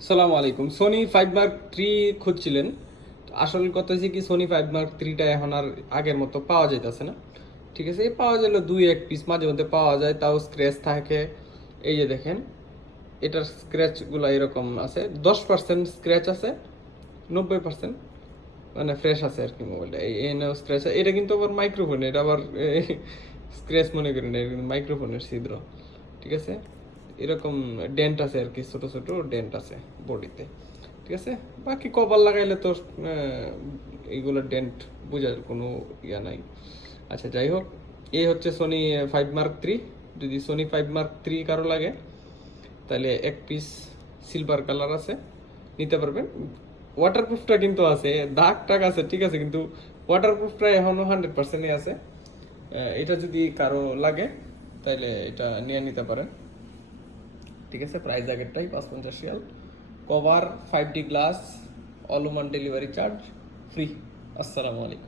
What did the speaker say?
আসসালামু আলাইকুম। Sony 5 mark 3 খুঁজছিলেন। আসল কথা হচ্ছে কি, সোনি 5 মার্ক 3টা এখন আর আগের মতো পাওয়া যাইতেছে না। ঠিক আছে, এই পাওয়া গেল দুই এক পিস মাঝে মধ্যে পাওয়া যায়, তাও স্ক্র্যাচ থাকে। এই যে দেখেন, এটার স্ক্র্যাচগুলো এরকম আছে, 10% স্ক্র্যাচ আছে, 90% মানে ফ্রেশ আছে আর কি মোবাইলটা। এই স্ক্র্যাচ, এটা কিন্তু আবার মাইক্রোফোন, এটা আবার স্ক্র্যাচ মনে করি না, এটা কিন্তু মাইক্রোফোনের ছিদ্র। ঠিক আছে, এরকম ডেন্ট আছে আর কি, ছোট ছোট ডেন্ট আছে বডিতে। ঠিক আছে, বাকি কভার লাগাইলে তো এইগুলো ডেন্ট বোঝার কোনো ইয়া নাই। আচ্ছা, যাই হোক, এই হচ্ছে সোনি 5 মার্ক 3। যদি সোনি 5 মার্ক 3 কারো লাগে, তাহলে এক পিস সিলভার কালার আছে, নিতে পারবেন। ওয়াটারপ্রুফটা কিন্তু আছে, দাগ টাগ আছে ঠিক আছে, কিন্তু ওয়াটারপ্রুফটা এখনো 100%ই আছে। এটা যদি কারো লাগে, তাহলে এটা নিয়ে নিতে পারেন। ঠিক আছে, প্রাইস আগেরটাই 550 রিয়াল। Cover, 5D glass, all Oman delivery charge free. আসসালামু আলাইকুম।